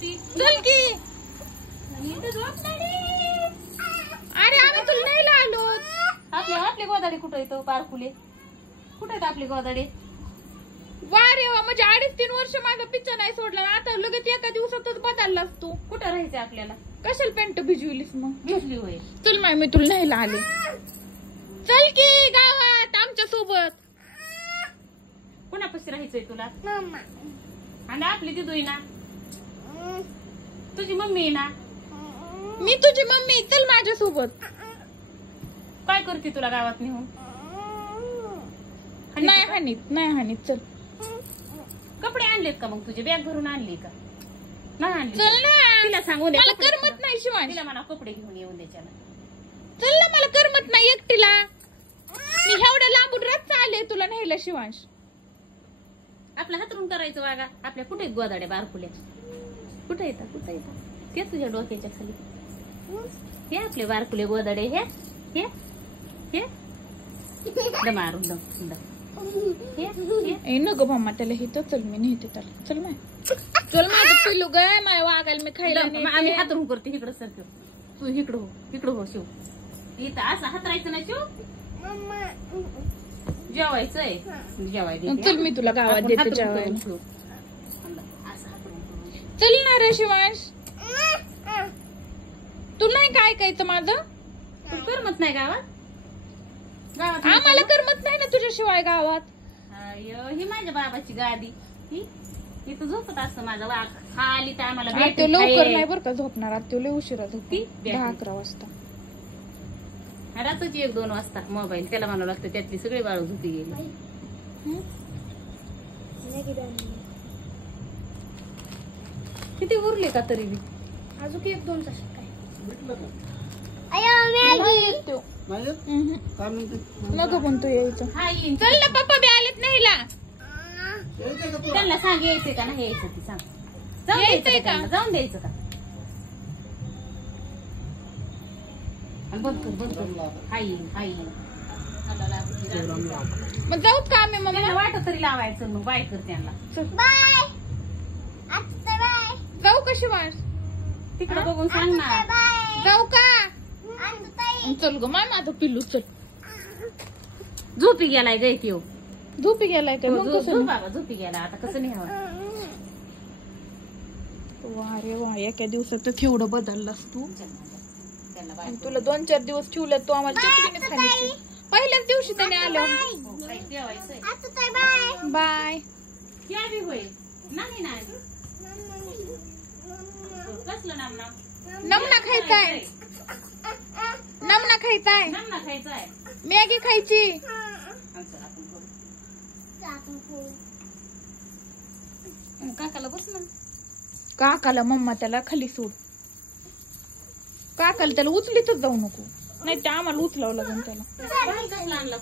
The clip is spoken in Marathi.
ती चल की. अरे आम्ही तुला न्यायला आलो. आपले गोदाडे कुठं येतो पारकुले कुठे आहेत आपले गोदाडे वा रे वा म्हणजे 2.5-3 वर्ष माझा पिच्चा नाही सोडला आता लगेच एका दिवसातच बदललास तू. कुठं राहायचं आपल्याला कशाला पेंट भिजवलीस मग. घेतली होय चल माय मी तुला न्यायला आले. चल की गावात आमच्या सोबत. कोणापाशी राहायचंय तुला आणि आपली दिदू ना तुझी मम्मी ना मी तुझी मम्मी. चल माझ्या सोबत. काय करते तुला गावात नेऊन नाही हानीत चल. कपडे आणलेत का मग तुझे बॅग भरून आणली का नाही आणली चल ना. तिला सांगू दे मला करमत नाही शिवानी. तिला मला कपडे घेऊन येऊन द्यायला चल ना मला करमत नाही एकटीला. मी एवढ्या लांबून रस्ता आले तुला न्यायला शिवांश. आपल्या हातरून करायचं वागा आपल्या कुठे गोदाड्या बारकुल्या कुठे येतात ते तुझ्या डोक्याच्या खाली हे आपले बारकुले गोदाडे हे मारून नको मामा त्याला हिथं. चल मी नेते त्याला. चल माय चल माझं पिलू गाय माय वागायला मी खायला आम्ही हातरून करते इकडं सर तू इकडं हो शिव इथं असं हातरायचं ना शिव जेवायचंय जेवायला चल मी तुला गावात देते जेवायला. चल ना रे शिवांश. तू नाही काय ऐकायचं माझं. करमत नाही गावात आम्हाला करमत नाही ना तुझ्याशिवाय गावात. ही माझ्या बाबाची गादी ही इथं झोपत असतं माझा वाघ हा आली तर आम्हाला ते लवकर नाही बरं का झोपणार. आता लय उशिरा झोपती 10-11 वाजता. रात्री 1-2 वाजता मोबाईल त्याला म्हणावं लागतं त्यातली सगळी बाळू झोपी गेली. किती उरले का तरी अजून 1-2 तास काय नको पण तू यायचं. चल ना पप्पा बी आलेत न्यायला. त्यांना सांग यायचंय का नाही यायचं ती सांग. यायचंय का जाऊन द्यायचं का बंद कर हाई मग जाऊत का आम्ही. मग वाटत तरी लावायचं मग बाय कर त्यांना जाऊ का शिवांश. तिकडे बघून सांग ना जाऊ का. चल ग माय माझं पिल्लू चल. झोपी गेलाय गय त्यो झोपी गेलाय काय बाबा झोपी गेला आता कसं नाही हवं. वा रे वा एका दिवसातच एवढं बदललास तू. तुला 2-4 दिवस ठेवलं तू आम्हाला चटणीने सांगितली. पहिल्याच दिवशी त्याने आलं. बाय होय नाही ना कसलं नमना खायचाय. नमना खायचाय. मॅगी खायची. काकाला बस ना. काकाला मम्मा त्याला खाली सोड. काकाला त्याला उचलीतच जाऊ नको नाही ते आम्हाला उचलावं लागेल त्याला. आणलं